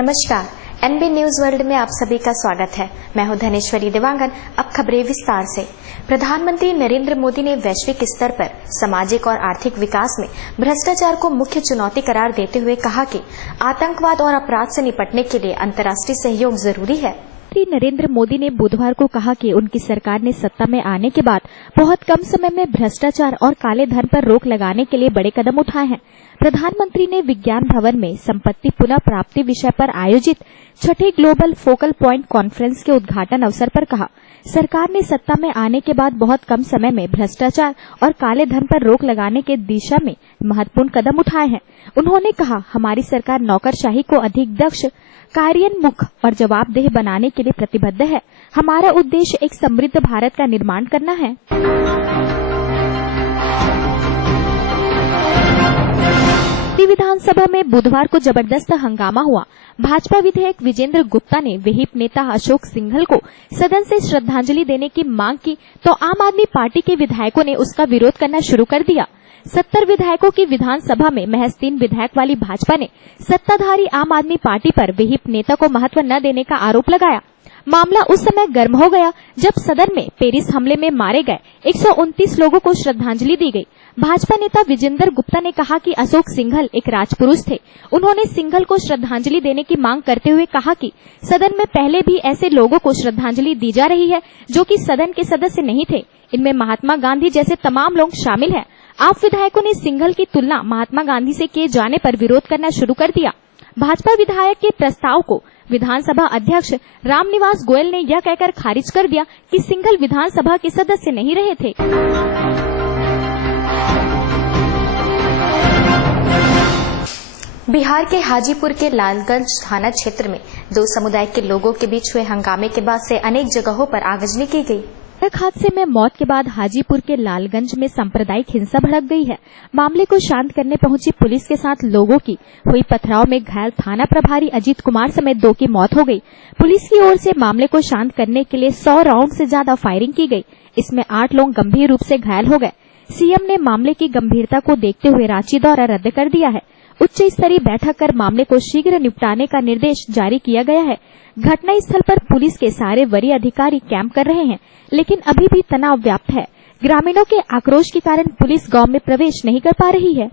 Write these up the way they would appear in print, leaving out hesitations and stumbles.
नमस्कार, NB news world में आप सभी का स्वागत है। मैं हूं धनेश्वरी देवांगन। अब खबरें विस्तार से। प्रधानमंत्री नरेंद्र मोदी ने वैश्विक स्तर पर सामाजिक और आर्थिक विकास में भ्रष्टाचार को मुख्य चुनौती करार देते हुए कहा कि आतंकवाद और अपराध से निपटने के लिए अंतर्राष्ट्रीय सहयोग जरूरी है। प्रधानमंत्री नरेंद्र मोदी ने बुधवार को कहा कि उनकी सरकार ने सत्ता में आने के बाद बहुत कम समय में भ्रष्टाचार और काले धन पर रोक लगाने के लिए बड़े कदम उठाए हैं। प्रधानमंत्री ने विज्ञान भवन में संपत्ति पुनः प्राप्ति विषय पर आयोजित छठे ग्लोबल फोकल प्वाइंट कॉन्फ्रेंस के उद्घाटन अवसर पर कहा, सरकार ने सत्ता में आने के बाद बहुत कम समय में भ्रष्टाचार और काले धन पर रोक लगाने के दिशा में महत्वपूर्ण कदम उठाए हैं। उन्होंने कहा, हमारी सरकार नौकरशाही को अधिक दक्ष, कार्योन्मुख और जवाबदेह बनाने के लिए प्रतिबद्ध है। हमारा उद्देश्य एक समृद्ध भारत का निर्माण करना है। विधानसभा में बुधवार को जबरदस्त हंगामा हुआ। भाजपा विधायक विजेंद्र गुप्ता ने विहिप नेता अशोक सिंघल को सदन से श्रद्धांजलि देने की मांग की तो आम आदमी पार्टी के विधायकों ने उसका विरोध करना शुरू कर दिया। 70 विधायकों की विधानसभा में महज 3 विधायक वाली भाजपा ने सत्ताधारी आम आदमी पार्टी पर विहिप नेता को महत्व न देने का आरोप लगाया। मामला उस समय गर्म हो गया जब सदन में पेरिस हमले में मारे गए 129 लोगों को श्रद्धांजलि दी गई। भाजपा नेता विजेंद्र गुप्ता ने कहा कि अशोक सिंघल एक राजपुरुष थे। उन्होंने सिंघल को श्रद्धांजलि देने की मांग करते हुए कहा कि सदन में पहले भी ऐसे लोगों को श्रद्धांजलि दी जा रही है जो कि सदन के सदस्य नहीं थे। इनमें महात्मा गांधी जैसे तमाम लोग शामिल हैं। आप विधायकों ने सिंघल की तुलना महात्मा गांधी से किए जाने पर विरोध करना शुरू कर दिया। भाजपा विधायक के प्रस्ताव को विधानसभा अध्यक्ष रामनिवास गोयल ने यह कहकर खारिज कर दिया कि सिंघल विधानसभा के सदस्य नहीं रहे थे। बिहार के हाजीपुर के लालगंज थाना क्षेत्र में 2 समुदाय के लोगों के बीच हुए हंगामे के बाद से अनेक जगहों पर आगजनी की गई। सड़क हादसे में मौत के बाद हाजीपुर के लालगंज में सांप्रदायिक हिंसा भड़क गई है। मामले को शांत करने पहुंची पुलिस के साथ लोगों की हुई पथराव में घायल थाना प्रभारी अजीत कुमार समेत 2 की मौत हो गई। पुलिस की ओर से मामले को शांत करने के लिए 100 राउंड से ज्यादा फायरिंग की गई। इसमें 8 लोग गंभीर रूप से घायल हो गए। सीएम ने मामले की गंभीरता को देखते हुए रांची दौरा रद्द कर दिया है। उच्च स्तरीय बैठक कर मामले को शीघ्र निपटाने का निर्देश जारी किया गया है। घटना स्थल पर पुलिस के सारे वरीय अधिकारी कैंप कर रहे हैं, लेकिन अभी भी तनाव व्याप्त है। ग्रामीणों के आक्रोश के कारण पुलिस गांव में प्रवेश नहीं कर पा रही है।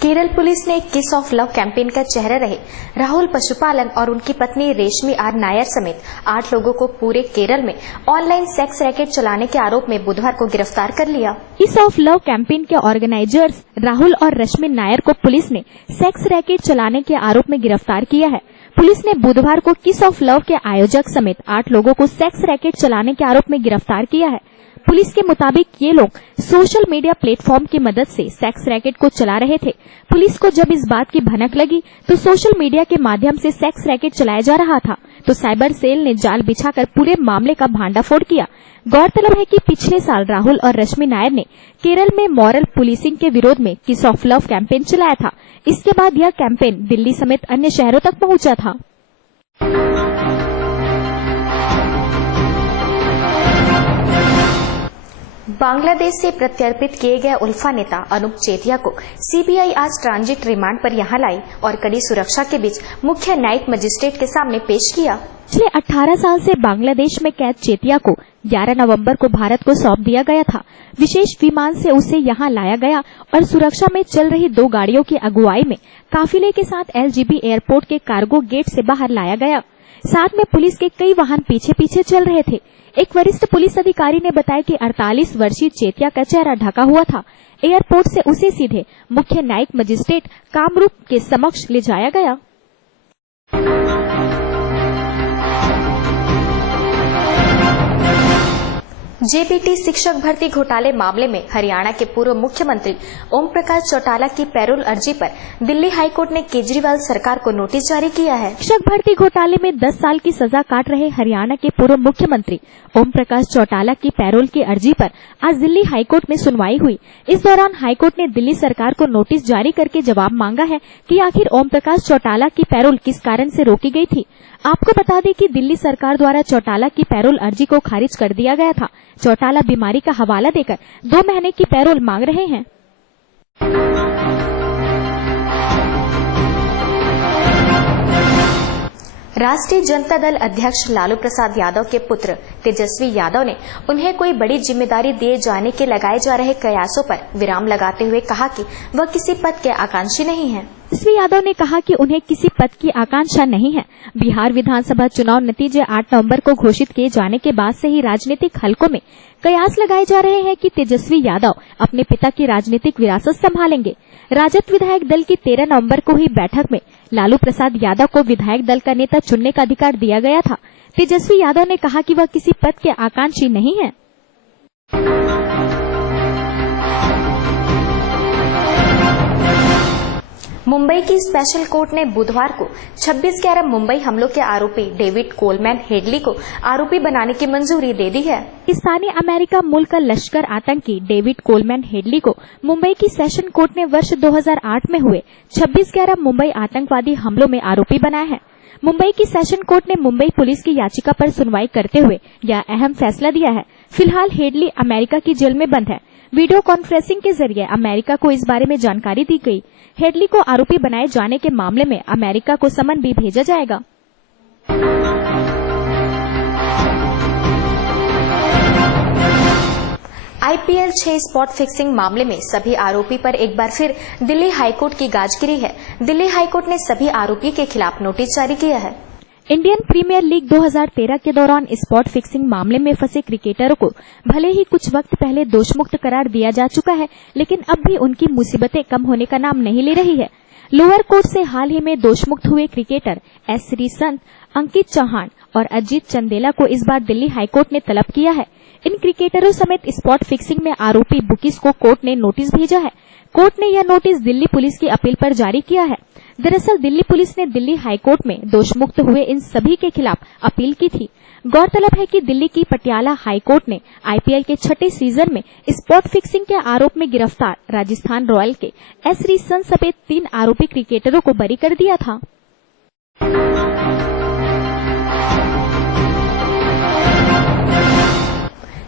केरल पुलिस ने किस ऑफ लव कैंपेन का चेहरा रहे राहुल पशुपालन और उनकी पत्नी रेशमी आर नायर समेत 8 लोगों को पूरे केरल में ऑनलाइन सेक्स रैकेट चलाने के आरोप में बुधवार को गिरफ्तार कर लिया। किस ऑफ लव कैंपेन के ऑर्गेनाइजर्स राहुल और रश्मि नायर को पुलिस ने सेक्स रैकेट चलाने के आरोप में गिरफ्तार किया है। पुलिस ने बुधवार को किस ऑफ लव के आयोजक समेत 8 लोगों को सेक्स रैकेट चलाने के आरोप में गिरफ्तार किया है। पुलिस के मुताबिक ये लोग सोशल मीडिया प्लेटफॉर्म की मदद से सेक्स रैकेट को चला रहे थे। पुलिस को जब इस बात की भनक लगी तो सोशल मीडिया के माध्यम से सेक्स रैकेट चलाया जा रहा था तो साइबर सेल ने जाल बिछाकर पूरे मामले का भांडाफोड़ किया। गौरतलब है कि पिछले साल राहुल और रश्मि नायर ने केरल में मॉरल पुलिसिंग के विरोध में किस ऑफ लव कैंपेन चलाया था। इसके बाद यह कैंपेन दिल्ली समेत अन्य शहरों तक पहुंचा था। बांग्लादेश से प्रत्यर्पित किए गए उल्फा नेता अनूप चेतिया को सीबीआई आज ट्रांजिट रिमांड पर यहां लाई और कड़ी सुरक्षा के बीच मुख्य न्यायिक मजिस्ट्रेट के सामने पेश किया। पिछले 18 साल से बांग्लादेश में कैद चेतिया को 11 नवंबर को भारत को सौंप दिया गया था। विशेष विमान से उसे यहां लाया गया और सुरक्षा में चल रही 2 गाड़ियों की अगुवाई में काफिले के साथ एलजीबी एयरपोर्ट के कार्गो गेट से बाहर लाया गया। साथ में पुलिस के कई वाहन पीछे पीछे चल रहे थे। एक वरिष्ठ पुलिस अधिकारी ने बताया कि 48 वर्षीय चेतिया का चेहरा ढका हुआ था। एयरपोर्ट से उसे सीधे मुख्य न्यायिक मजिस्ट्रेट कामरूप के समक्ष ले जाया गया। जेपीटी शिक्षक भर्ती घोटाले मामले में हरियाणा के पूर्व मुख्यमंत्री ओम प्रकाश चौटाला की पैरोल अर्जी पर दिल्ली हाईकोर्ट ने केजरीवाल सरकार को नोटिस जारी किया है। शिक्षक भर्ती घोटाले में 10 साल की सजा काट रहे हरियाणा के पूर्व मुख्यमंत्री ओम प्रकाश चौटाला की पैरोल की अर्जी पर आज दिल्ली हाईकोर्ट में सुनवाई हुई। इस दौरान हाईकोर्ट ने दिल्ली सरकार को नोटिस जारी करके जवाब मांगा है कि आखिर ओम प्रकाश चौटाला की पैरोल किस कारण से रोकी गई थी। आपको बता दें कि दिल्ली सरकार द्वारा चौटाला की पैरोल अर्जी को खारिज कर दिया गया था। चौटाला बीमारी का हवाला देकर 2 महीने की पैरोल मांग रहे हैं। राष्ट्रीय जनता दल अध्यक्ष लालू प्रसाद यादव के पुत्र तेजस्वी यादव ने उन्हें कोई बड़ी जिम्मेदारी दिए जाने के लगाए जा रहे कयासों पर विराम लगाते हुए कहा कि वह किसी पद के आकांक्षी नहीं हैं। तेजस्वी यादव ने कहा कि उन्हें किसी पद की आकांक्षा नहीं है। बिहार विधानसभा चुनाव नतीजे 8 नवंबर को घोषित किए जाने के बाद से ही राजनीतिक हलकों में कयास लगाए जा रहे हैं कि तेजस्वी यादव अपने पिता की राजनीतिक विरासत संभालेंगे। राजद विधायक दल की 13 नवंबर को हुई बैठक में लालू प्रसाद यादव को विधायक दल का नेता चुनने का अधिकार दिया गया था। तेजस्वी यादव ने कहा कि वह किसी पद के आकांक्षी नहीं है। मुंबई की स्पेशल कोर्ट ने बुधवार को 26 के अरब मुंबई हमलों के आरोपी डेविड कोलमैन हेडली को आरोपी बनाने की मंजूरी दे दी है। पाकिस्तानी अमेरिका मूल का लश्कर आतंकी डेविड कोलमैन हेडली को मुंबई की सेशन कोर्ट ने वर्ष 2008 में हुए 26 के अरब मुंबई आतंकवादी हमलों में आरोपी बनाया है। मुंबई की सेशन कोर्ट ने मुंबई पुलिस की याचिका पर सुनवाई करते हुए यह अहम फैसला दिया है। फिलहाल हेडली अमेरिका की जेल में बंद है। वीडियो कॉन्फ्रेंसिंग के जरिए अमेरिका को इस बारे में जानकारी दी गई। हेडली को आरोपी बनाए जाने के मामले में अमेरिका को समन भी भेजा जाएगा। IPL 6 स्पॉट फिक्सिंग मामले में सभी आरोपी पर एक बार फिर दिल्ली हाईकोर्ट की गाज गिरी है। दिल्ली हाईकोर्ट ने सभी आरोपी के खिलाफ नोटिस जारी किया है। इंडियन प्रीमियर लीग 2013 के दौरान स्पॉट फिक्सिंग मामले में फंसे क्रिकेटरों को भले ही कुछ वक्त पहले दोषमुक्त करार दिया जा चुका है, लेकिन अब भी उनकी मुसीबतें कम होने का नाम नहीं ले रही है। लोअर कोर्ट से हाल ही में दोषमुक्त हुए क्रिकेटर एस श्रीसंत, अंकित चौहान और अजीत चंदेला को इस बार दिल्ली हाईकोर्ट ने तलब किया है। इन क्रिकेटरों समेत स्पॉट फिक्सिंग में आरोपी बुकीज को कोर्ट ने नोटिस भेजा है। कोर्ट ने यह नोटिस दिल्ली पुलिस की अपील पर जारी किया है। दरअसल दिल्ली पुलिस ने दिल्ली हाईकोर्ट में दोषमुक्त हुए इन सभी के खिलाफ अपील की थी। गौरतलब है कि दिल्ली की पटियाला हाईकोर्ट ने IPL के 6ठे सीजन में स्पॉट फिक्सिंग के आरोप में गिरफ्तार राजस्थान रॉयल के एस श्रीसंत समेत 3 आरोपी क्रिकेटरों को बरी कर दिया था।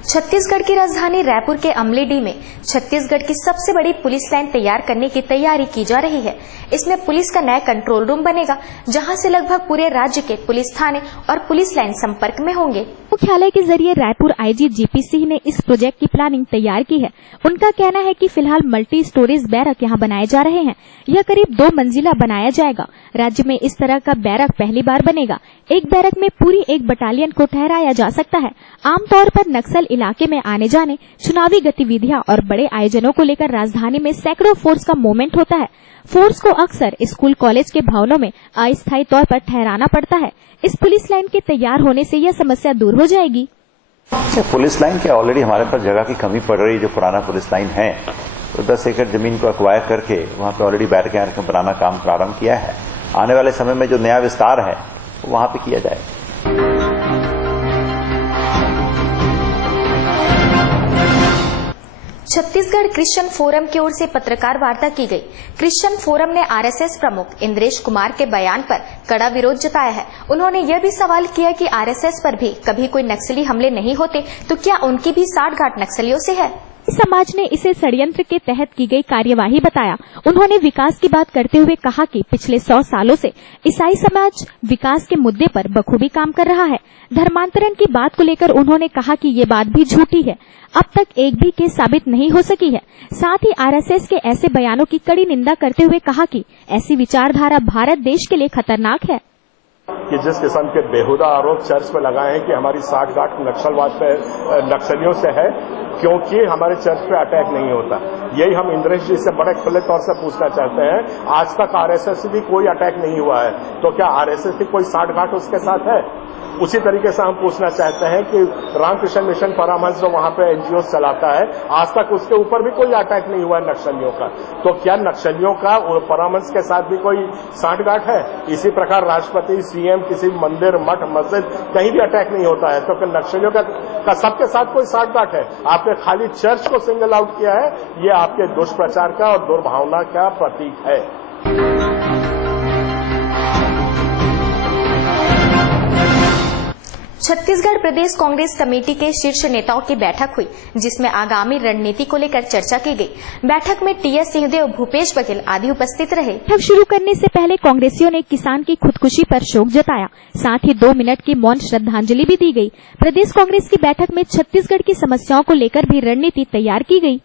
छत्तीसगढ़ की राजधानी रायपुर के अमलीडीह में छत्तीसगढ़ की सबसे बड़ी पुलिस लाइन तैयार करने की तैयारी की जा रही है। इसमें पुलिस का नया कंट्रोल रूम बनेगा, जहां से लगभग पूरे राज्य के पुलिस थाने और पुलिस लाइन संपर्क में होंगे। मुख्यालय के जरिए रायपुर IG GP सिंह ने इस प्रोजेक्ट की प्लानिंग तैयार की है। उनका कहना है कि फिलहाल मल्टी स्टोरेज बैरक यहां बनाए जा रहे हैं। यह करीब 2 मंजिला बनाया जाएगा। राज्य में इस तरह का बैरक पहली बार बनेगा। एक बैरक में पूरी एक बटालियन को ठहराया जा सकता है। आमतौर पर नक्सल इलाके में आने जाने, चुनावी गतिविधियां और बड़े आयोजनों को लेकर राजधानी में सैकड़ों फोर्स का मूवमेंट होता है। फोर्स को अक्सर स्कूल कॉलेज के भवनों में अस्थायी तौर पर ठहराना पड़ता है। इस पुलिस लाइन के तैयार होने से यह समस्या दूर हो जाएगी। पुलिस लाइन के ऑलरेडी हमारे पास जगह की कमी पड़ रही है। जो पुराना पुलिस लाइन है तो 10 एकड़ जमीन को एक्वायर करके वहां पे ऑलरेडी बैरकें बनाना काम प्रारंभ किया है। आने वाले समय में जो नया विस्तार है वो वहां पे किया जाएगा। छत्तीसगढ़ क्रिश्चियन फोरम की ओर से पत्रकार वार्ता की गई। क्रिश्चियन फोरम ने RSS प्रमुख इंद्रेश कुमार के बयान पर कड़ा विरोध जताया है। उन्होंने यह भी सवाल किया कि RSS पर भी कभी कोई नक्सली हमले नहीं होते, तो क्या उनकी भी साठगांठ नक्सलियों से है? समाज ने इसे षड्यंत्र के तहत की गई कार्यवाही बताया। उन्होंने विकास की बात करते हुए कहा कि पिछले 100 सालों से ईसाई समाज विकास के मुद्दे पर बखूबी काम कर रहा है। धर्मांतरण की बात को लेकर उन्होंने कहा कि ये बात भी झूठी है। अब तक एक भी केस साबित नहीं हो सकी है। साथ ही RSS के ऐसे बयानों की कड़ी निंदा करते हुए कहा कि ऐसी विचारधारा भारत देश के लिए खतरनाक है। कि जिस किस्म के बेहुदा आरोप चर्च पे लगाए हैं कि हमारी साठगांठ नक्सलवाद पे नक्सलियों से है, क्योंकि हमारे चर्च पे अटैक नहीं होता। यही हम इंद्रेश जी से बड़े खुले तौर से पूछना चाहते हैं। आज तक RSS से भी कोई अटैक नहीं हुआ है, तो क्या RSS की कोई साठगांठ उसके साथ है? उसी तरीके से हम पूछना चाहते हैं कि रामकृष्ण मिशन परामर्श जो वहां पे NGO चलाता है, आज तक उसके ऊपर भी कोई अटैक नहीं हुआ है नक्सलियों का। तो क्या नक्सलियों का परामर्श के साथ भी कोई साठगांठ है? इसी प्रकार राष्ट्रपति, CM, किसी मंदिर, मठ, मस्जिद कहीं भी अटैक नहीं होता है, तो क्या नक्सलियों का सबके साथ कोई साठगांठ है? आपने खाली चर्च को सिंगल आउट किया है। ये आपके दुष्प्रचार का और दुर्भावना का प्रतीक है। छत्तीसगढ़ प्रदेश कांग्रेस कमेटी के शीर्ष नेताओं की बैठक हुई, जिसमें आगामी रणनीति को लेकर चर्चा की गई। बैठक में टीएस सिंहदेव, भूपेश बघेल आदि उपस्थित रहे। बैठक शुरू करने से पहले कांग्रेसियों ने किसान की खुदकुशी पर शोक जताया, साथ ही 2 मिनट की मौन श्रद्धांजलि भी दी गई। प्रदेश कांग्रेस की बैठक में छत्तीसगढ़ की समस्याओं को लेकर भी रणनीति तैयार की गई।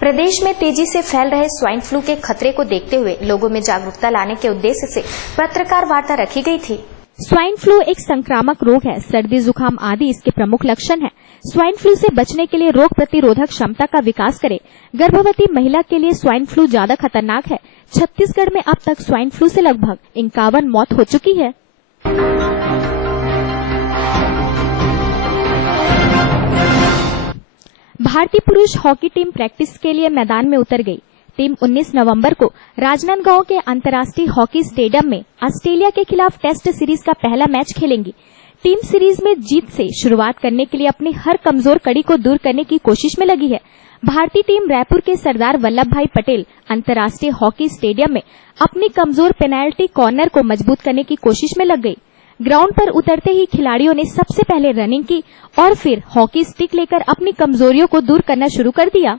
प्रदेश में तेजी से फैल रहे स्वाइन फ्लू के खतरे को देखते हुए लोगों में जागरूकता लाने के उद्देश्य से पत्रकार वार्ता रखी गई थी। स्वाइन फ्लू एक संक्रामक रोग है। सर्दी, जुकाम आदि इसके प्रमुख लक्षण हैं। स्वाइन फ्लू से बचने के लिए रोग प्रतिरोधक क्षमता का विकास करें। गर्भवती महिला के लिए स्वाइन फ्लू ज्यादा खतरनाक है। छत्तीसगढ़ में अब तक स्वाइन फ्लू से लगभग 51 मौत हो चुकी है। भारतीय पुरुष हॉकी टीम प्रैक्टिस के लिए मैदान में उतर गई। टीम 19 नवंबर को राजनांदगांव के अंतर्राष्ट्रीय हॉकी स्टेडियम में ऑस्ट्रेलिया के खिलाफ टेस्ट सीरीज का पहला मैच खेलेंगी। टीम सीरीज में जीत से शुरुआत करने के लिए अपनी हर कमजोर कड़ी को दूर करने की कोशिश में लगी है। भारतीय टीम रायपुर के सरदार वल्लभ भाई पटेल अंतर्राष्ट्रीय हॉकी स्टेडियम में अपनी कमजोर पेनाल्टी कॉर्नर को मजबूत करने की कोशिश में लग गई। ग्राउंड पर उतरते ही खिलाड़ियों ने सबसे पहले रनिंग की और फिर हॉकी स्टिक लेकर अपनी कमजोरियों को दूर करना शुरू कर दिया।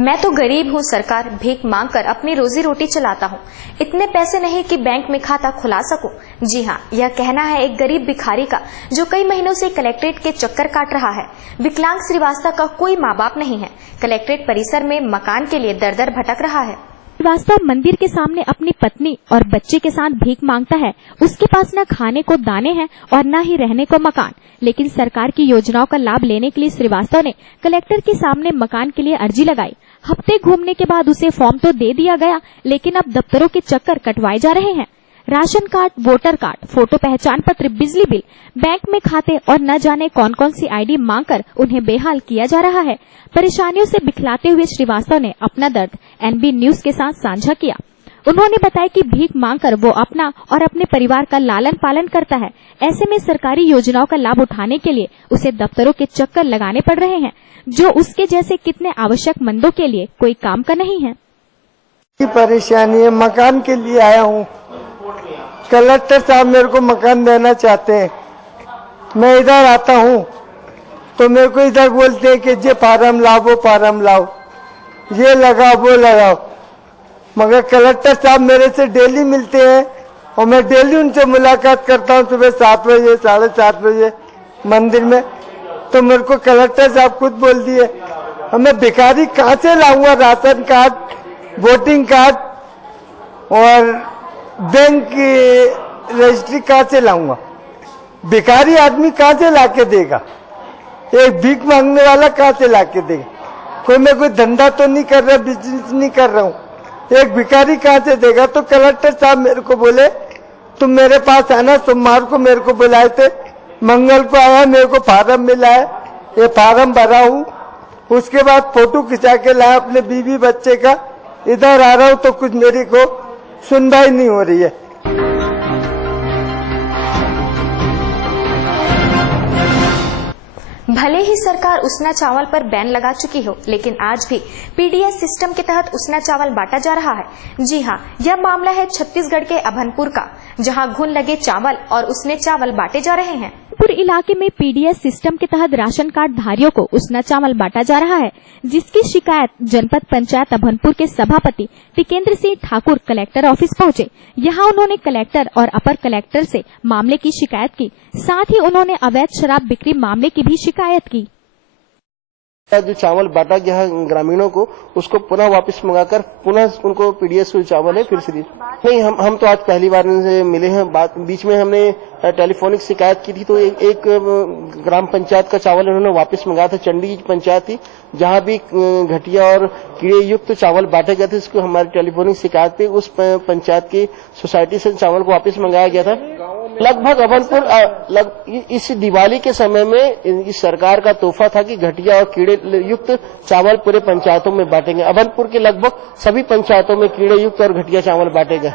मैं तो गरीब हूँ सरकार, भीख मांगकर अपनी रोजी रोटी चलाता हूँ। इतने पैसे नहीं कि बैंक में खाता खुला सकूं। जी हाँ, यह कहना है एक गरीब भिखारी का, जो कई महीनों से कलेक्ट्रेट के चक्कर काट रहा है। विकलांग श्रीवास्तव का कोई माँ बाप नहीं है। कलेक्ट्रेट परिसर में मकान के लिए दर दर भटक रहा है। श्रीवास्तव मंदिर के सामने अपनी पत्नी और बच्चे के साथ भीख मांगता है। उसके पास न खाने को दाने हैं और न ही रहने को मकान। लेकिन सरकार की योजनाओं का लाभ लेने के लिए श्रीवास्तव ने कलेक्टर के सामने मकान के लिए अर्जी लगाई। हफ्ते घूमने के बाद उसे फॉर्म तो दे दिया गया, लेकिन अब दफ्तरों के चक्कर कटवाए जा रहे हैं। Ration card, voter card, photo पहचान पत्र, बिजली बिल, बैंक में खाते और न जाने कौन कौन सी आईडी मांगकर उन्हें बेहाल किया जा रहा है। परेशानियों से बिखलाते हुए श्रीवास्तव ने अपना दर्द एनबी न्यूज के साथ साझा किया। उन्होंने बताया कि भीख मांगकर वो अपना और अपने परिवार का लालन पालन करता है। ऐसे में सरकारी योजनाओं का लाभ उठाने के लिए उसे दफ्तरों के चक्कर लगाने पड़ रहे हैं, जो उसके जैसे कितने आवश्यकमंदों के लिए कोई काम का नहीं है। परेशानी है, मकान के लिए आया हूँ। कलेक्टर साहब मेरे को मकान देना चाहते हैं। मैं इधर आता हूँ तो मेरे को इधर बोलते हैं कि ये फार्म लाओ, वो फार्म लाओ, ये लगाओ, वो लगाओ। मगर कलेक्टर साहब मेरे से डेली मिलते हैं और मैं डेली उनसे मुलाकात करता हूँ सुबह 7 बजे, 7:30 बजे मंदिर में। तो मेरे को कलेक्टर साहब खुद बोल दिए, मैं भिखारी कहाँ से लाऊंगा राशन कार्ड, वोटिंग कार्ड और बैंक की रजिस्ट्री कहाँ से लाऊंगा? भिखारी आदमी कहाँ से लाके देगा? एक भीख मांगने वाला कहाँ से लाके देगा? मैं कोई धंधा तो नहीं कर रहा, बिजनेस नहीं कर रहा हूँ। एक भिखारी कहाँ से देगा? तो कलेक्टर साहब मेरे को बोले तुम मेरे पास आना। सोमवार को मेरे को बुलाए थे, मंगल को आया, मेरे को फार्म मिला है, ये फार्म भरा हूँ। उसके बाद फोटो खिंचा के लाया अपने बीवी बच्चे का। इधर आ रहा हूँ तो कुछ मेरी को सुनवाई नहीं हो रही है। भले ही सरकार उसना चावल पर बैन लगा चुकी हो, लेकिन आज भी पीडीएस सिस्टम के तहत उसना चावल बांटा जा रहा है। जी हाँ, यह मामला है छत्तीसगढ़ के अभनपुर का, जहां घुन लगे चावल और उसने चावल बांटे जा रहे हैं। पूरे इलाके में पीडीएस सिस्टम के तहत राशन कार्ड धारियों को उसना चावल बांटा जा रहा है, जिसकी शिकायत जनपद पंचायत अभनपुर के सभापति टिकेंद्र सिंह ठाकुर कलेक्टर ऑफिस पहुंचे। यहां उन्होंने कलेक्टर और अपर कलेक्टर से मामले की शिकायत की। साथ ही उन्होंने अवैध शराब बिक्री मामले की भी शिकायत की। जो चावल बांटा गया है ग्रामीणों को, उसको पुनः वापस मंगाकर पुनः उनको पीडीएस चावल है फिर से नहीं। हम तो आज पहली बार इनसे मिले हैं। बीच में हमने टेलीफोनिक शिकायत की थी, तो एक ग्राम पंचायत का चावल उन्होंने वापस मंगाया था। चंडी पंचायत थी जहां भी घटिया और कीड़े युक्त चावल बांटे गए थे। इसको हमारी टेलीफोनिक शिकायत पे उस पंचायत की सोसाइटी से चावल को वापस मंगाया गया था। लगभग अभनपुर इस दिवाली के समय में इस सरकार का तोहफा था कि घटिया और कीड़े युक्त चावल पूरे पंचायतों में बांटेंगे। अभनपुर के लगभग सभी पंचायतों में कीड़े युक्त और घटिया चावल बांटे गए।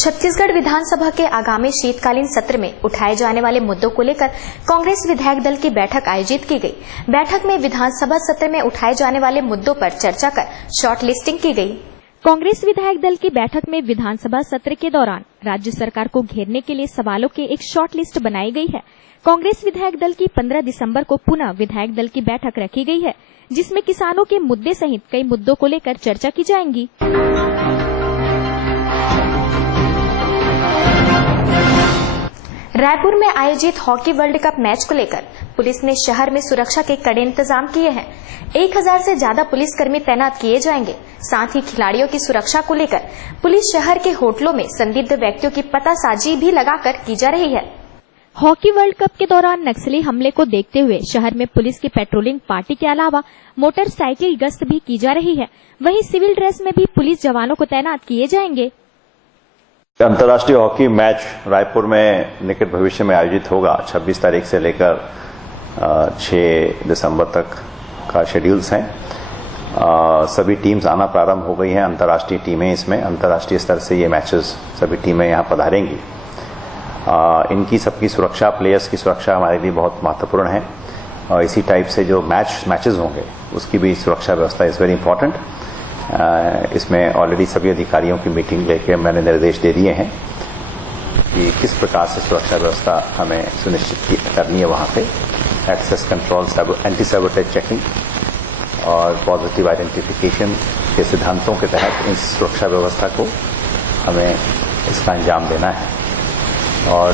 छत्तीसगढ़ विधानसभा के आगामी शीतकालीन सत्र में उठाए जाने वाले मुद्दों को लेकर कांग्रेस विधायक दल की बैठक आयोजित की गई। बैठक में विधानसभा सत्र में उठाए जाने वाले मुद्दों पर चर्चा कर शॉर्ट लिस्टिंग की गई। कांग्रेस विधायक दल की बैठक में विधानसभा सत्र के दौरान राज्य सरकार को घेरने के लिए सवालों की एक शॉर्ट लिस्ट बनाई गई है। कांग्रेस विधायक दल की 15 दिसंबर को पुनः विधायक दल की बैठक रखी गई है, जिसमें किसानों के मुद्दे सहित कई मुद्दों को लेकर चर्चा की जाएगी। रायपुर में आयोजित हॉकी वर्ल्ड कप मैच को लेकर पुलिस ने शहर में सुरक्षा के कड़े इंतजाम किए हैं। 1000 से ज्यादा पुलिसकर्मी तैनात किए जाएंगे। साथ ही खिलाड़ियों की सुरक्षा को लेकर पुलिस शहर के होटलों में संदिग्ध व्यक्तियों की पतासाजी भी लगाकर की जा रही है। हॉकी वर्ल्ड कप के दौरान नक्सली हमले को देखते हुए शहर में पुलिस की पेट्रोलिंग पार्टी के अलावा मोटरसाइकिल गश्त भी की जा रही है। वहीं सिविल ड्रेस में भी पुलिस जवानों को तैनात किए जाएंगे। अंतर्राष्ट्रीय हॉकी मैच रायपुर में निकट भविष्य में आयोजित होगा। 26 तारीख से लेकर 6 दिसंबर तक का शेड्यूल्स हैं। सभी टीम्स आना प्रारंभ हो गई हैं। अंतर्राष्ट्रीय टीमें इसमें अंतर्राष्ट्रीय स्तर से ये मैचेस सभी टीमें यहाँ पधारेंगी। इनकी सबकी सुरक्षा, प्लेयर्स की सुरक्षा हमारे लिए बहुत महत्वपूर्ण है और इसी टाइप से जो मैचेस होंगे उसकी भी सुरक्षा व्यवस्था इज वेरी इंपॉर्टेंट। इसमें ऑलरेडी सभी अधिकारियों की मीटिंग लेकर मैंने निर्देश दे दिए हैं कि किस प्रकार से सुरक्षा व्यवस्था हमें सुनिश्चित करनी है। वहाँ पे access control, anti sabotage checking और पॉजिटिव आइडेंटिफिकेशन के सिद्धांतों के तहत इस सुरक्षा व्यवस्था को हमें इसका अंजाम देना है और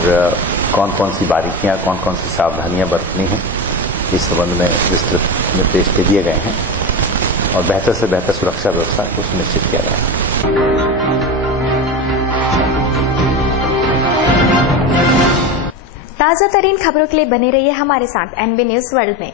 कौन कौन सी बारीकियां, कौन कौन सी सावधानियां बरतनी हैं, इस संबंध में विस्तृत निर्देश दे दिए गए हैं और बेहतर से बेहतर सुरक्षा व्यवस्था को सुनिश्चित किया जाएगा। ताजा तरीन खबरों के लिए बने रहिए हमारे साथ एनबी न्यूज वर्ल्ड में।